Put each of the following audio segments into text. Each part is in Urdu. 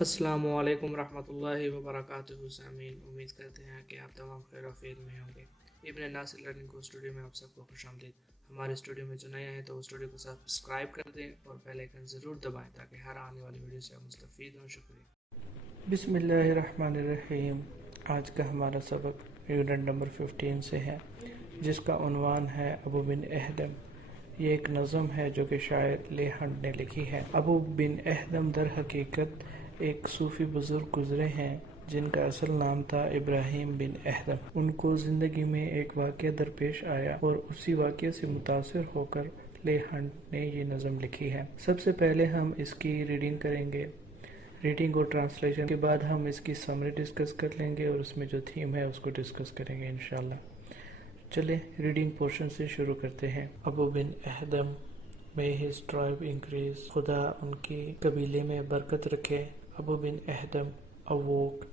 السلام علیکم ورحمۃ اللہ وبرکاتہ سامعین، امید کرتے ہیں کہ آپ تمام خیر و عافیت میں ہوں گے۔ ابن ناصر لرننگ کو اسٹوڈیو میں آپ سب کو خوش آمدید۔ ہمارے اسٹوڈیو میں جو نیا ہے تو اسٹوڈیو کو سبسکرائب کر دیں اور بیل آئیکن ضرور دبائیں تاکہ ہر آنے والی ویڈیو سے آپ مستفید ہوں۔ شکریہ۔ بسم اللہ الرحمن الرحیم۔ آج کا ہمارا سبق یونٹ نمبر 15 سے ہے، جس کا عنوان ہے ابو بن اہدم۔ یہ ایک نظم ہے جو کہ شاعر لے ہنٹ نے لکھی ہے۔ ابو بن اہدم در حقیقت ایک صوفی بزرگ گزرے ہیں جن کا اصل نام تھا ابراہیم بن اہدم۔ ان کو زندگی میں ایک واقعہ درپیش آیا اور اسی واقعے سے متاثر ہو کر لے ہنٹ نے یہ نظم لکھی ہے۔ سب سے پہلے ہم اس کی ریڈنگ کریں گے۔ ریڈنگ اور ٹرانسلیشن کے بعد ہم اس کی سمری ڈسکس کر لیں گے اور اس میں جو تھیم ہے اس کو ڈسکس کریں گے انشاءاللہ۔ چلیں ریڈنگ پورشن سے شروع کرتے ہیں۔ ابو بن اہدم، may his tribe increase، خدا ان کی قبیلے میں برکت رکھے۔ ابو بن اہدم awoke،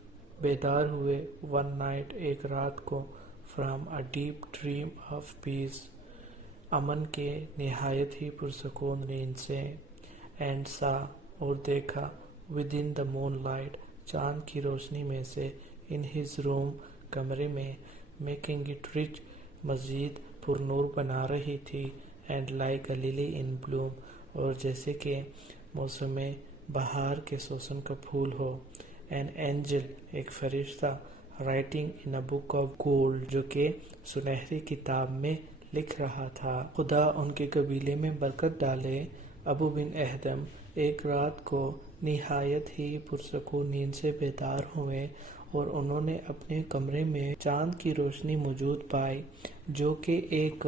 بیدار ہوئے، one night، ایک رات کو، from a deep dream of peace، امن کے نہایت ہی پرسکون نیند سے، and saw، اور دیکھا، within the moonlight، چاند کی روشنی میں سے، in his room، کمرے میں، making it rich، مزید پر نور بنا رہی تھی، and like a lily in bloom، اور جیسے کہ موسم بہار کے سوسن کا پھول ہو، an angel، ایک فرشتہ، writing in a book of gold، جو کہ سنہری کتاب میں لکھ رہا تھا۔ خدا ان کے قبیلے میں برکت ڈالے۔ ابو بن اہدم ایک رات کو نہایت ہی پرسکون نیند سے بیدار ہوئے اور انہوں نے اپنے کمرے میں چاند کی روشنی موجود پائی، جو کہ ایک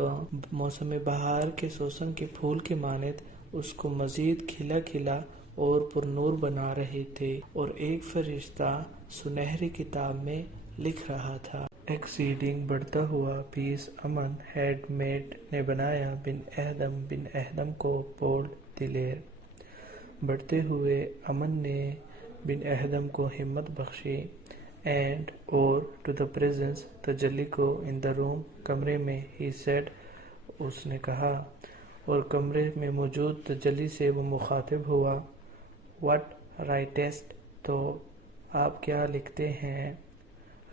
موسم بہار کے سوسن کے پھول کے مانند اس کو مزید کھلا کھلا اور پر نور بنا رہے تھے، اور ایک فرشتہ سنہری کتاب میں لکھ رہا تھا۔ ایکسیڈنگ، بڑھتا ہوا، پیس، امن، ہیڈ میڈ، نے بنایا، بن اہدم کو، بولڈ، دلیر۔ بڑھتے ہوئے امن نے بن اہدم کو ہمت بخشی، اینڈ، اور، ٹو دا پریزنس، تجلی کو، ان دا روم، کمرے میں، ہی سیڈ، اس نے کہا، اور کمرے میں موجود تجلی سے وہ مخاطب ہوا، وٹ رائٹسٹ، تو آپ کیا لکھتے ہیں۔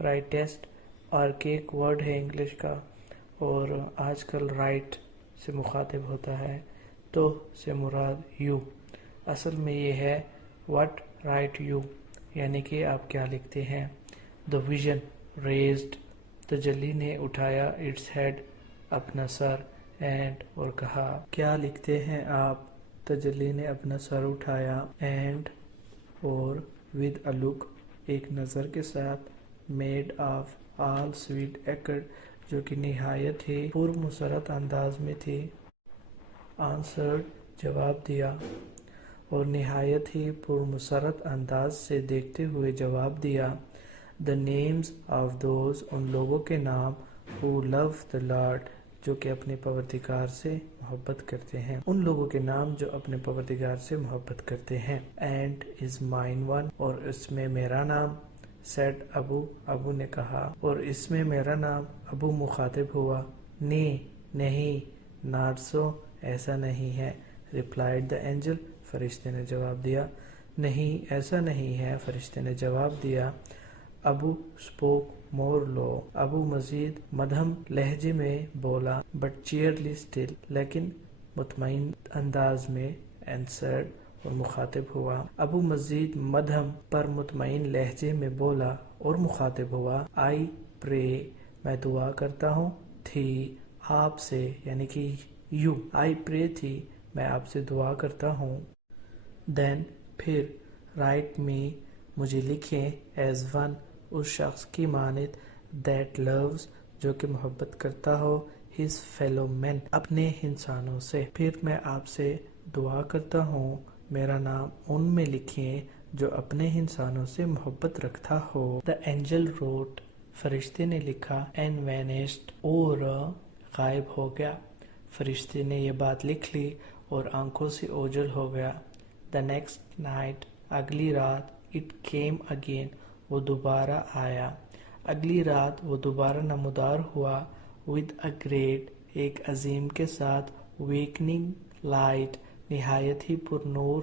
رائٹسٹ آرکیک ورڈ ہے انگلش کا، اور آج کل رائٹ سے مخاطب ہوتا ہے، تو سے مراد یو۔ اصل میں یہ ہے وٹ رائٹ یو، یعنی کہ آپ کیا لکھتے ہیں۔ دا ویژن ریزڈ، تجلی نے اٹھایا، اٹس ہیڈ، اپنا سر، اینڈ، اور کہا، کیا لکھتے ہیں آپ۔ تجلی نے اپنا سر اٹھایا، اینڈ، اور، ود اے لک، ایک نظر کے ساتھ، میڈ آف آل سویٹ ایکڈ، جو کہ نہایت ہی پر مسرت انداز میں تھی، آنسرڈ، جواب دیا، اور نہایت ہی پر مسرت انداز سے دیکھتے ہوئے جواب دیا، the names of those، ان لوگوں کے نام، who love the Lord، جو کہ اپنے پروردگار سے محبت کرتے ہیں، ان لوگوں کے نام جو اپنے پروردگار سے محبت کرتے ہیں، and is mine one، اور اس میں میرا نام، said ابو نے کہا، اور اس میں میرا نام، ابو مخاطب ہوا، نہیں، not so، ایسا نہیں ہے، replied the angel، فرشتے نے جواب دیا، نہیں، ایسا نہیں ہے، فرشتے نے جواب دیا۔ ابو اسپوک مور لو، ابو مزید مدھم لہجے میں بولا، بٹ چیئرلی اسٹل، لیکن مطمئن انداز میں، answered، اور مخاطب ہوا۔ ابو مزید مدھم پر مطمئن لہجے میں بولا اور مخاطب ہوا، آئی پرے، میں دعا کرتا ہوں، تھی، آپ سے، یعنی کہ یو، آئی پرے تھی، میں آپ سے دعا کرتا ہوں، دین، پھر، رائٹ می، مجھے لکھیں، ایز ون، اس شخص کی مانند، دیٹ لوز، جو کہ محبت کرتا ہو، ہز فیلو مین، اپنے انسانوں سے، پھر میں آپ سے دعا کرتا ہوں، میرا نام ان میں لکھیں جو اپنے انسانوں سے محبت رکھتا ہو۔ دا اینجل روٹ، فرشتے نے لکھا، اینڈ وینسڈ، اور غائب ہو گیا۔ فرشتے نے یہ بات لکھ لی اور آنکھوں سے اوجھل ہو گیا۔ دا نیکسٹ نائٹ، اگلی رات، اٹ کیم اگین، وہ دوبارہ آیا، اگلی رات وہ دوبارہ نمودار ہوا، ود اے گریٹ، ایک عظیم کے ساتھ، ویکننگ لائٹ، نہایت ہی پر نور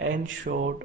and showed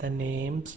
the names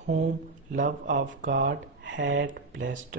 whom love of God had blessed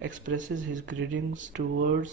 expresses his greetings towards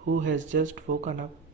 who has just woken up,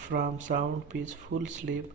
from sound peaceful sleep,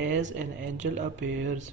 as an angel appears,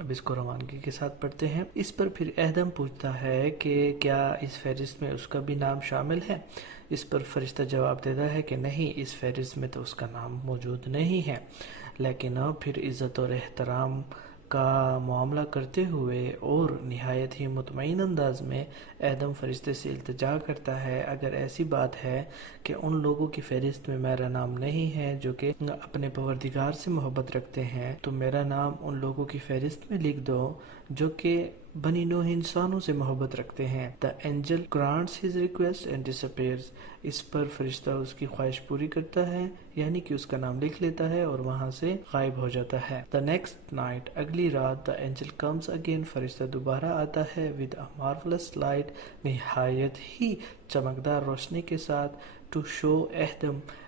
اب اس کو روانگی کے ساتھ پڑھتے ہیں۔ اس پر پھر ایدم پوچھتا ہے کہ کیا اس فہرست میں اس کا بھی نام شامل ہے؟ اس پر فرشتہ جواب دیتا ہے کہ نہیں، اس فہرست میں تو اس کا نام موجود نہیں ہے، لیکن پھر عزت اور احترام کا معاملہ کرتے ہوئے اور نہایت ہی مطمئن انداز میں ایدم فرشتے سے التجا کرتا ہے، اگر ایسی بات ہے کہ ان لوگوں کی فہرست میں میرا نام نہیں ہے جو کہ اپنے پروردگار سے محبت رکھتے ہیں، تو میرا نام ان لوگوں کی فہرست میں لکھ دو جو کہ بنی نوح انسانوں سے محبت رکھتے ہیں۔ The angel grants his request and disappears۔ اس پر فرشتہ اس کی خواہش پوری کرتا ہے، یعنی کہ اس کا نام لکھ لیتا ہے اور وہاں سے غائب ہو جاتا ہے۔ The next night، اگلی رات، the angel comes again، فرشتہ دوبارہ آتا ہے with a marvelous light، نہایت ہی چمکدار روشنی کے ساتھ، to show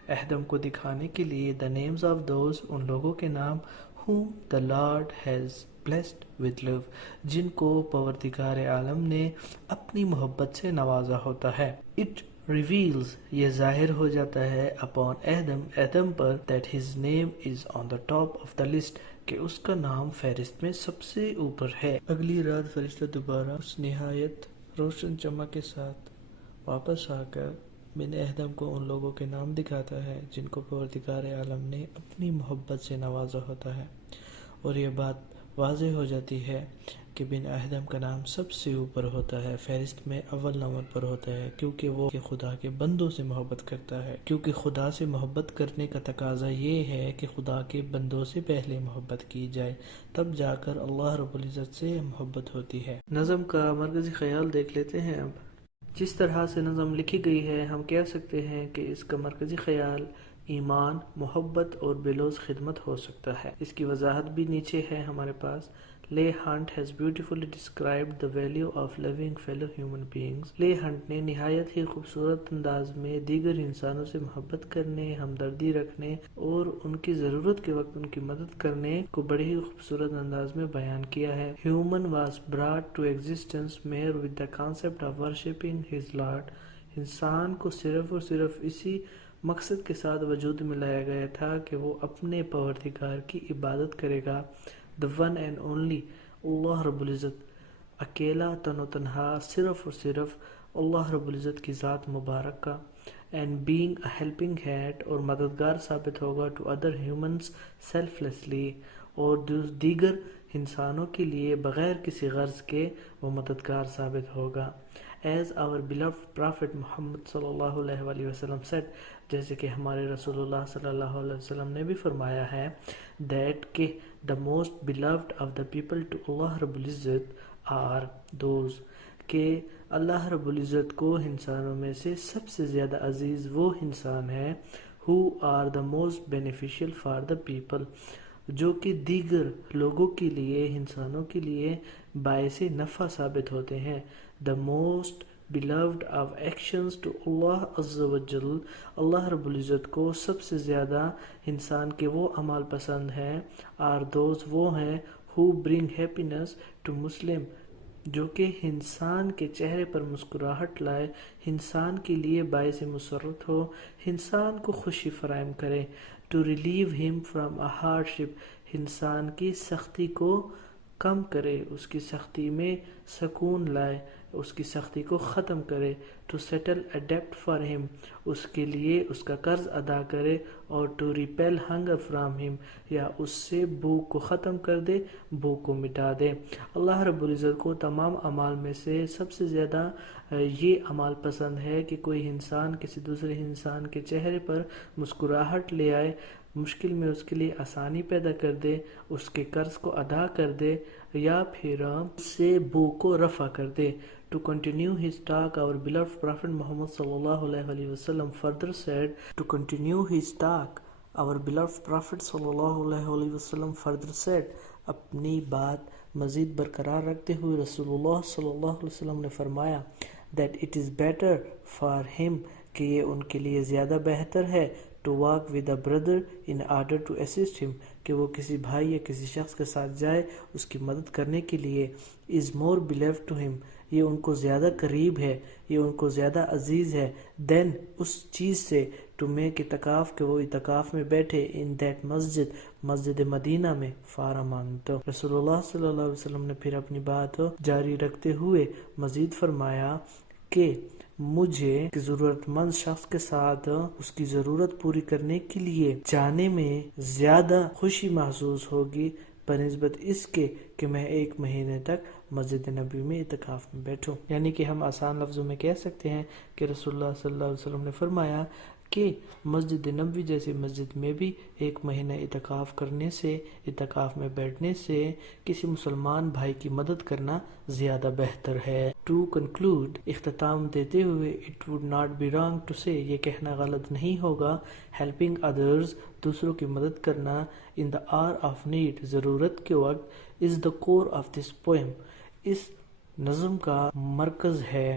اہدم کو دکھانے کے لیے the names of those، ان لوگوں کے نام whom the Lord has blessed with love، جن کو پروردگار عالم نے اپنی محبت سے نوازا ہوتا ہے۔ It reveals، یہ ظاہر ہو جاتا ہے upon ایدم پر that his name is on the top of the list، کہ اس کا نام فہرست میں سب سے اوپر ہے۔ اگلی رات فرشتہ دوبارہ اس نہایت روشن چمک کے ساتھ واپس آ کر بن ایدم کو ان لوگوں کے نام دکھاتا ہے جن کو پروردگار عالم نے اپنی محبت سے نوازا ہوتا ہے، اور یہ بات واضح ہو جاتی ہے کہ بن آدم کا نام سب سے اوپر ہوتا ہے، فہرست میں اول نمبر پر ہوتا ہے، کیونکہ وہ خدا کے بندوں سے محبت کرتا ہے، کیونکہ خدا سے محبت کرنے کا تقاضا یہ ہے کہ خدا کے بندوں سے پہلے محبت کی جائے، تب جا کر اللہ رب العزت سے محبت ہوتی ہے۔ نظم کا مرکزی خیال دیکھ لیتے ہیں۔ اب جس طرح سے نظم لکھی گئی ہے، ہم کہہ سکتے ہیں کہ اس کا مرکزی خیال ایمان، محبت اور بلوز خدمت ہو سکتا ہے۔ اس کی وضاحت بھی نیچے ہے ہمارے پاس۔ لے hint has beautifully described the value of loving fellow human beings۔ لے ہنٹ نے نہایت ہی خوبصورت انداز میں دیگر انسانوں سے محبت کرنے، ہمدردی رکھنے اور ان کی ضرورت کے وقت ان کی مدد کرنے کو بڑے ہی خوبصورت انداز میں بیان کیا ہے۔ Human was brought to existence mere with the concept of worshipping his Lord۔ انسان کو صرف اور صرف اسی مقصد کے ساتھ وجود میں لایا گیا تھا کہ وہ اپنے پروردگار کی عبادت کرے گا۔ The one and only، اللہ رب العزت، اکیلا تن و تنہا، صرف اور صرف اللہ رب العزت کی ذات مبارک کا۔ And being a helping hand، اور مددگار ثابت ہوگا to other humans selflessly، اور دیگر انسانوں کے لیے بغیر کسی غرض کے وہ مددگار ثابت ہوگا۔ As our beloved Prophet محمد صلی اللہ علیہ وآلہ وسلم said، جیسے کہ ہمارے رسول اللہ صلی اللہ علیہ وسلم نے بھی فرمایا ہے that کہ the most beloved of the people to اللہ رب العزت are those، کہ اللہ رب العزت کو انسانوں میں سے سب سے زیادہ عزیز وہ انسان ہیں who are the most beneficial for the people، جو کہ دیگر لوگوں کے لیے، انسانوں کے لیے باعث نفع ثابت ہوتے ہیں۔ the most beloved of actions to اللہ عز و جل، اللہ رب العزت کو سب سے زیادہ انسان کے وہ اعمال پسند ہیں are those، وہ ہیں who bring happiness to Muslim، جو کہ انسان کے چہرے پر مسکراہٹ لائے، انسان کے لیے باعث مسرت ہو، انسان کو خوشی فراہم کرے۔ to relieve him from a hardship، انسان کی سختی کو کم کرے، اس کی سختی میں سکون لائے، اس کی سختی کو ختم کرے۔ to settle a debt for him، اس کے لیے اس کا قرض ادا کرے، اور to repel hunger from him، یا اس سے بھوک کو ختم کر دے، بھوک کو مٹا دے۔ اللہ رب العزت کو تمام اعمال میں سے سب سے زیادہ یہ عمل پسند ہے کہ کوئی انسان کسی دوسرے انسان کے چہرے پر مسکراہٹ لے آئے، مشکل میں اس کے لیے آسانی پیدا کر دے، اس کے قرض کو ادا کر دے، یا پھر اس سے بھوک کو رفع کر دے۔ To continue his talk، our beloved Prophet Muhammad صلی اللہ علیہ وسلم further said، to continue his talk، our beloved Prophet صلی اللہ علیہ وسلم further said، اپنی بات مزید برقرار رکھتے ہوئے رسول اللہ صلی اللہ علیہ وسلم نے فرمایا that it is better for him، کہ یہ ان کے لیے زیادہ بہتر ہے to walk with a brother in order to assist him، کہ وہ کسی بھائی یا کسی شخص کے ساتھ جائے اس کی مدد کرنے کے لیے، is more beloved to him، یہ ان کو زیادہ قریب ہے، یہ ان کو زیادہ عزیز ہے، then اس چیز سے to to make اعتکاف کہ وہ اعتکاف میں بیٹھے in that مسجد مدینہ میں فار month. رسول اللہ صلی اللہ علیہ وسلم نے پھر اپنی بات جاری رکھتے ہوئے مزید فرمایا کہ مجھے ضرورت مند شخص کے ساتھ اس کی ضرورت پوری کرنے کے لیے جانے میں زیادہ خوشی محسوس ہوگی بنسبت اس کے کہ میں 1 مہینے تک مسجد نبی میں اعتکاف میں بیٹھوں. یعنی کہ ہم آسان لفظوں میں کہہ سکتے ہیں کہ رسول اللہ صلی اللہ علیہ وسلم نے فرمایا کہ مسجد نبوی جیسی مسجد میں بھی 1 مہینہ اعتکاف کرنے سے، اعتکاف میں بیٹھنے سے کسی مسلمان بھائی کی مدد کرنا زیادہ بہتر ہے. ٹو کنکلوڈ، اختتام دیتے ہوئے it would not be wrong to say, یہ کہنا غلط نہیں ہوگا، ہیلپنگ ادرز، دوسروں کی مدد کرنا، ان دا آر آف نیڈ، ضرورت کے وقت، از دا کور آف دس پوئم، اس نظم کا مرکز ہے.